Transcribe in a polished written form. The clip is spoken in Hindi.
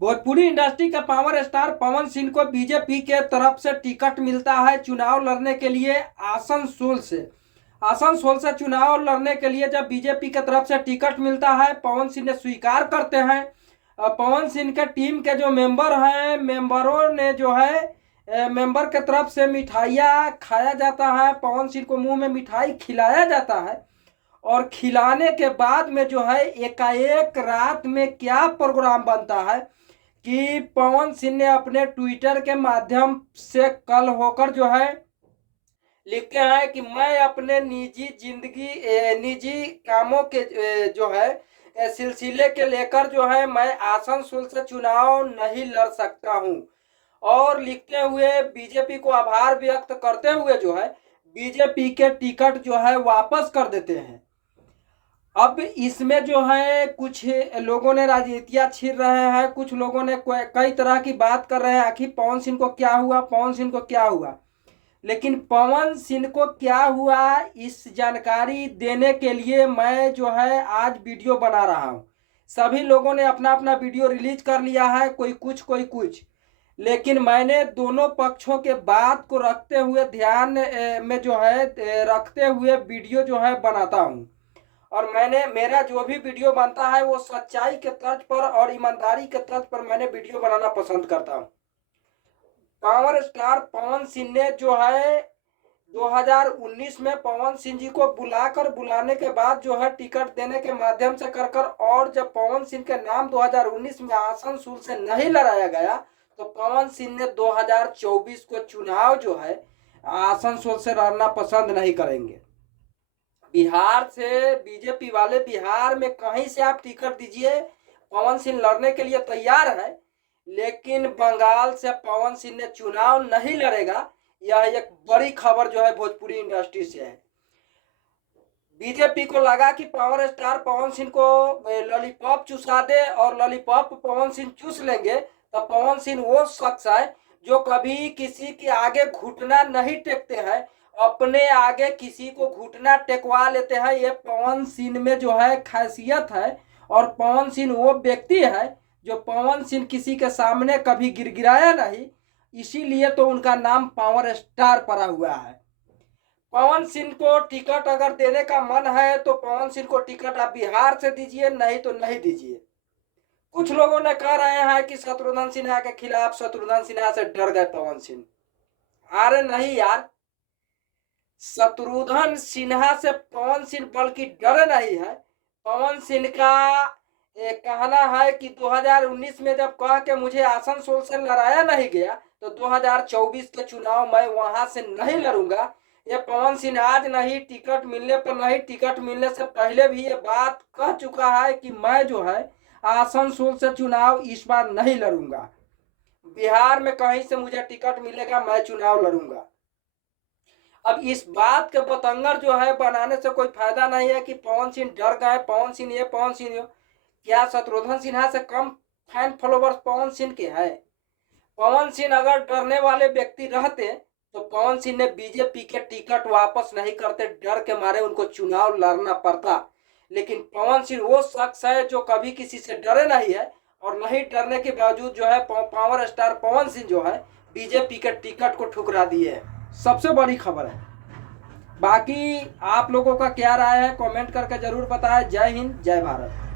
भोजपुरी इंडस्ट्री के पावर स्टार पवन सिंह को बीजेपी के तरफ से टिकट मिलता है चुनाव लड़ने के लिए आसनसोल से। आसनसोल से चुनाव लड़ने के लिए जब बीजेपी की तरफ से टिकट मिलता है, पवन सिंह ने स्वीकार करते हैं। पवन सिंह के टीम के जो मेंबर हैं, मेंबरों ने जो है मेंबर के तरफ से मिठाइयाँ खाया जाता है, पवन सिंह को मुंह में मिठाई खिलाया जाता है। और खिलाने के बाद में जो है एकाएक रात में क्या प्रोग्राम बनता है कि पवन सिंह ने अपने ट्विटर के माध्यम से कल होकर जो है लिखते हैं कि मैं अपने निजी जिंदगी निजी कामों के जो है सिलसिले के लेकर जो है मैं आसनसोल से चुनाव नहीं लड़ सकता हूं। और लिखते हुए बीजेपी को आभार व्यक्त करते हुए जो है बीजेपी के टिकट जो है वापस कर देते हैं। अब इसमें जो है कुछ लोगों ने राजनीतियां छीर रहे हैं, कुछ लोगों ने कई तरह की बात कर रहे हैं, आखिर पवन सिंह को क्या हुआ, पवन सिंह को क्या हुआ। लेकिन पवन सिंह को क्या हुआ इस जानकारी देने के लिए मैं जो है आज वीडियो बना रहा हूं। सभी लोगों ने अपना अपना वीडियो रिलीज कर लिया है, कोई कुछ कोई कुछ, लेकिन मैंने दोनों पक्षों के बात को रखते हुए ध्यान में जो है रखते हुए वीडियो जो है बनाता हूं। और मेरा जो भी वीडियो बनता है वो सच्चाई के तर्ज पर और ईमानदारी के तर्ज पर मैंने वीडियो बनाना पसंद करता हूँ। पावर स्टार पवन सिंह ने जो है 2019 में पवन सिंह जी को बुलाने के बाद जो है टिकट देने के माध्यम से कर और जब पवन सिंह के नाम 2019 में आसनसोल से नहीं लड़ाया गया तो पवन सिंह ने 2024 को चुनाव जो है आसनसोल से लड़ना पसंद नहीं करेंगे। बिहार से बीजेपी वाले बिहार में कहीं से आप टिकट दीजिए, पवन सिंह लड़ने के लिए तैयार है, लेकिन बंगाल से पवन सिंह ने चुनाव नहीं लड़ेगा। यह एक बड़ी खबर जो है भोजपुरी इंडस्ट्री से है। बीजेपी को लगा कि पावर स्टार पवन सिंह को लॉलीपॉप चुसा दे और लॉलीपॉप पवन सिंह चूस लेंगे, तो पवन सिंह वो शख्स है जो कभी किसी के आगे घुटना नहीं टेकते हैं, अपने आगे किसी को घुटना टेकवा लेते हैं। ये पवन सिंह में जो है खासियत है। और पवन सिंह वो व्यक्ति है जो पवन सिंह किसी के सामने कभी गिरगिराया नहीं, इसीलिए तो उनका नाम पावर स्टार पड़ा हुआ है। पवन सिंह को टिकट अगर देने का मन है तो पवन सिंह को टिकट आप बिहार से दीजिए, नहीं तो नहीं दीजिए। कुछ लोगों ने कह रहे हैं कि शत्रुघ्न सिन्हा के खिलाफ शत्रुघ्न सिन्हा से डर गए पवन सिंह। अरे नहीं यार, शत्रुघ्न सिन्हा से पवन सिंह बल्कि डर नहीं है। पवन सिंह का कहना है कि 2019 में जब कहा कि मुझे आसनसोल से लड़ाया नहीं गया तो 2024 के चुनाव मैं वहां से नहीं लड़ूंगा। ये पवन सिंह आज नहीं, टिकट मिलने पर नहीं, टिकट मिलने से पहले भी ये बात कह चुका है कि मैं जो है आसनसोल से चुनाव इस बार नहीं लड़ूंगा। बिहार में कहीं से मुझे टिकट मिलेगा, मैं चुनाव लड़ूंगा। अब इस बात के बतंगर जो है बनाने से कोई फायदा नहीं है कि पवन सिंह डर गए, पवन सिंह ये पवन सिंह ये। क्या शत्रुघ्न सिन्हा से कम फैन फॉलोवर्स पवन सिंह के है? पवन सिंह अगर डरने वाले व्यक्ति रहते तो पवन सिंह ने बीजेपी के टिकट वापस नहीं करते, डर के मारे उनको चुनाव लड़ना पड़ता। लेकिन पवन सिंह वो शख्स है जो कभी किसी से डरे नहीं है, और नहीं डरने के बावजूद जो है पावर स्टार पवन सिंह जो है बीजेपी के टिकट को ठुकरा दिए है। सबसे बड़ी खबर है। बाकी आप लोगों का क्या राय है कमेंट करके जरूर बताएं। जय हिंद, जय भारत।